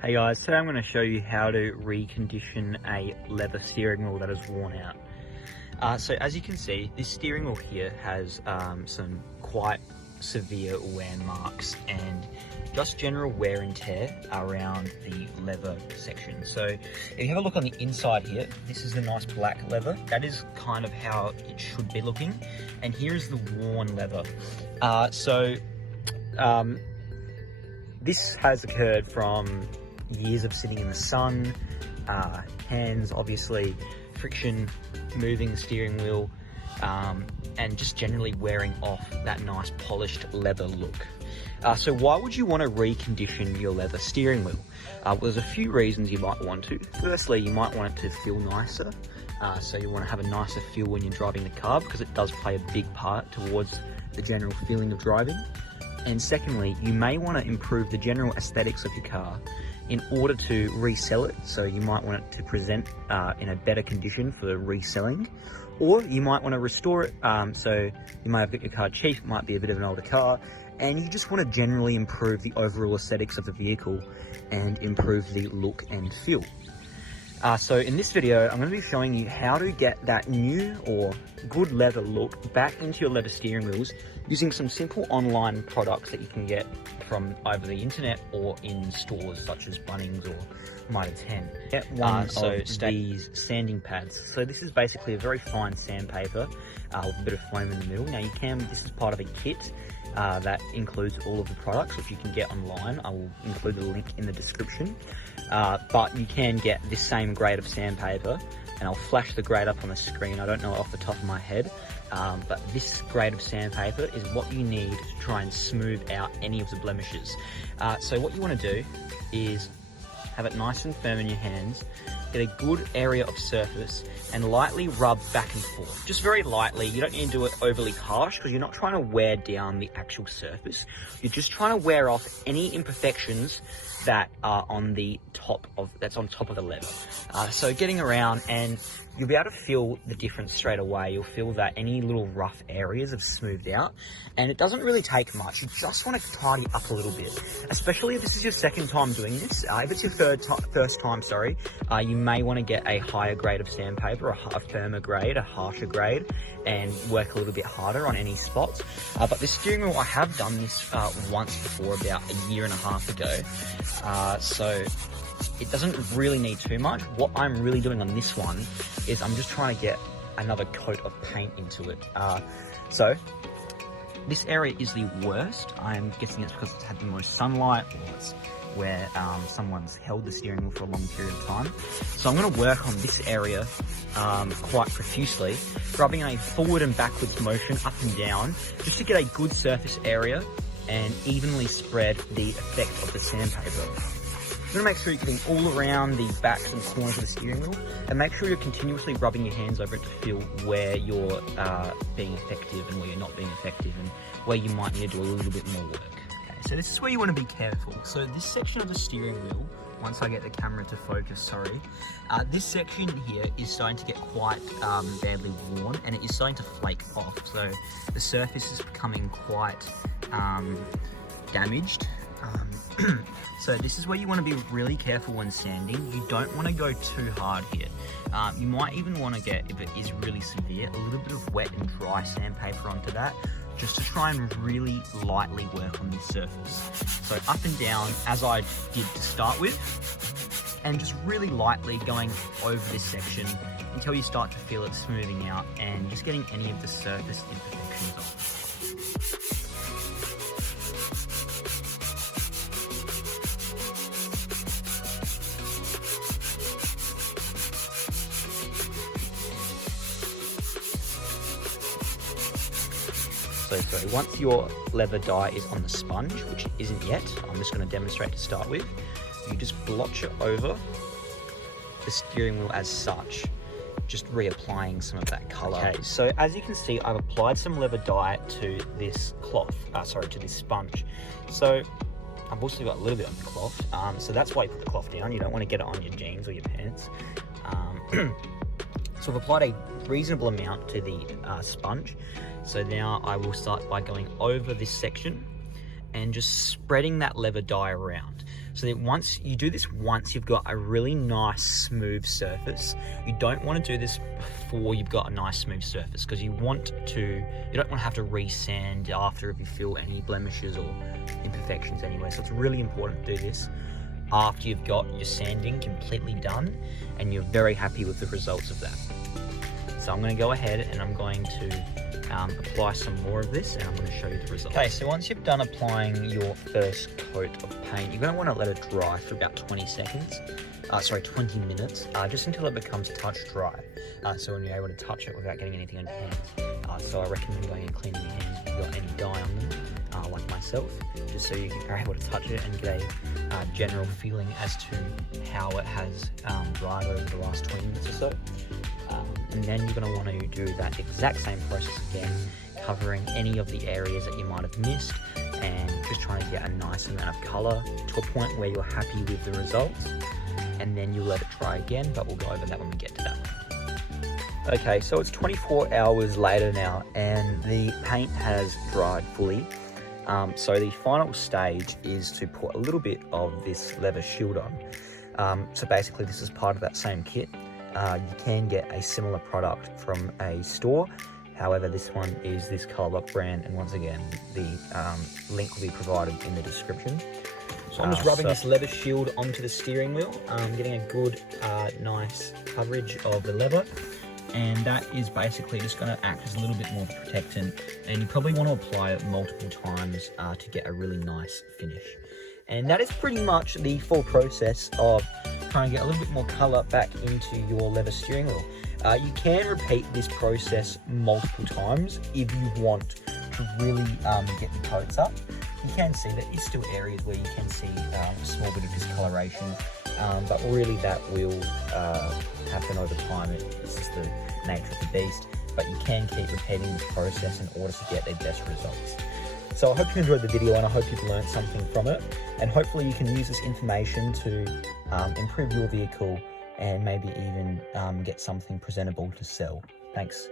Hey guys, today I'm going to show you how to recondition a leather steering wheel that is worn out. So as you can see, this steering wheel here has some quite severe wear marks and just general wear and tear around the leather section. So if you have a look on the inside here, this is the nice black leather. That is kind of how it should be looking. And here is the worn leather. This has occurred from years of sitting in the sun, hands obviously, friction, moving the steering wheel, and just generally wearing off that nice polished leather look. So why would you want to recondition your leather steering wheel? Well, there's a few reasons you might want to. Firstly, you might want it to feel nicer. So you want to have a nicer feel when you're driving the car, because it does play a big part towards the general feeling of driving. And secondly, you may want to improve the general aesthetics of your car in order to resell it. So you might want it to present in a better condition for reselling, or you might want to restore it. So you might have got your car cheap, it might be a bit of an older car, and you just want to generally improve the overall aesthetics of the vehicle and improve the look and feel. So in this video, I'm going to be showing you how to get that new or good leather look back into your leather steering wheels using some simple online products that you can get from either the internet or in stores such as Bunnings or Mitre 10. Get one of these sanding pads. So this is basically a very fine sandpaper with a bit of foam in the middle. Now this is part of a kit that includes all of the products, which you can get online. I will include the link in the description. But you can get this same grade of sandpaper, and I'll flash the grade up on the screen. I don't know it off the top of my head, but this grade of sandpaper is what you need to try and smooth out any of the blemishes. So what you want to do is have it nice and firm in your hands, get a good area of surface, and lightly rub back and forth. Just very lightly. You don't need to do it overly harsh, because you're not trying to wear down the actual surface. You're just trying to wear off any imperfections that are on the top of the leather. So getting around, and you'll be able to feel the difference straight away. You'll feel that any little rough areas have smoothed out, and it doesn't really take much. You just want to tidy up a little bit, especially if this is your second time doing this. If it's your first time, you may want to get a higher grade of sandpaper, a firmer grade, a harsher grade, and work a little bit harder on any spots. But this steering wheel, I have done this once before, about a year and a half ago. So it doesn't really need too much. What I'm really doing on this one is I'm just trying to get another coat of paint into it. So this area is the worst. I'm guessing it's because it's had the most sunlight, or it's where someone's held the steering wheel for a long period of time. So I'm going to work on this area quite profusely, rubbing a forward and backwards motion up and down, just to get a good surface area and evenly spread the effect of the sandpaper. You're going to make sure you're getting all around the backs and corners of the steering wheel, and make sure you're continuously rubbing your hands over it to feel where you're being effective and where you're not being effective, and where you might need to do a little bit more work. Okay, so this is where you want to be careful. So this section of the steering wheel, once I get the camera to focus, this section here is starting to get quite badly worn, and it is starting to flake off. So the surface is becoming quite damaged. So this is where you want to be really careful when sanding. You don't want to go too hard here. You might even want to get, if it is really severe, a little bit of wet and dry sandpaper onto that, just to try and really lightly work on this surface. So up and down, as I did to start with, and just really lightly going over this section until you start to feel it smoothing out and just getting any of the surface imperfections off. So once your leather dye is on the sponge, which it isn't yet, I'm just going to demonstrate to start with, you just blotch it over the steering wheel as such, just reapplying some of that colour. Okay, so as you can see, I've applied some leather dye to this cloth, to this sponge. So I've also got a little bit on the cloth, so that's why you put the cloth down. You don't want to get it on your jeans or your pants. So I've applied a reasonable amount to the sponge. So now I will start by going over this section and just spreading that leather dye around. So that once you do this, once you've got a really nice smooth surface, you don't want to do this before you've got a nice smooth surface, because you don't want to have to re-sand after if you feel any blemishes or imperfections anyway. So it's really important to do this after you've got your sanding completely done and you're very happy with the results of that. So I'm going to go ahead and I'm going to apply some more of this, and I'm going to show you the results. Okay, so once you've done applying your first coat of paint, you're going to want to let it dry for about 20 minutes, just until it becomes touch dry. So when you're able to touch it without getting anything on your hands. So I recommend going and cleaning your hands if you've got any dye on them, like myself, just so you are able to touch it and get a general feeling as to how it has dried over the last 20 minutes or so. And then you're going to want to do that exact same process again, covering any of the areas that you might have missed and just trying to get a nice amount of colour to a point where you're happy with the results. And then you'll let it dry again, but we'll go over that when we get to that. Okay, so it's 24 hours later now and the paint has dried fully. So the final stage is to put a little bit of this leather shield on. So basically this is part of that same kit. You can get a similar product from a store. However, this one is this Colourlock brand, and once again, the link will be provided in the description. So I'm just rubbing this leather shield onto the steering wheel, getting a good, nice coverage of the leather. And that is basically just going to act as a little bit more protectant, and you probably want to apply it multiple times to get a really nice finish. And that is pretty much the full process of trying to get a little bit more colour back into your leather steering wheel. You can repeat this process multiple times if you want to really get the coats up. You can see that there's still areas where you can see a small bit of discoloration, but really that will happen over time. It's just the nature of the beast, but you can keep repeating this process in order to get the best results. So I hope you enjoyed the video and I hope you've learned something from it, and hopefully you can use this information to improve your vehicle and maybe even get something presentable to sell. Thanks.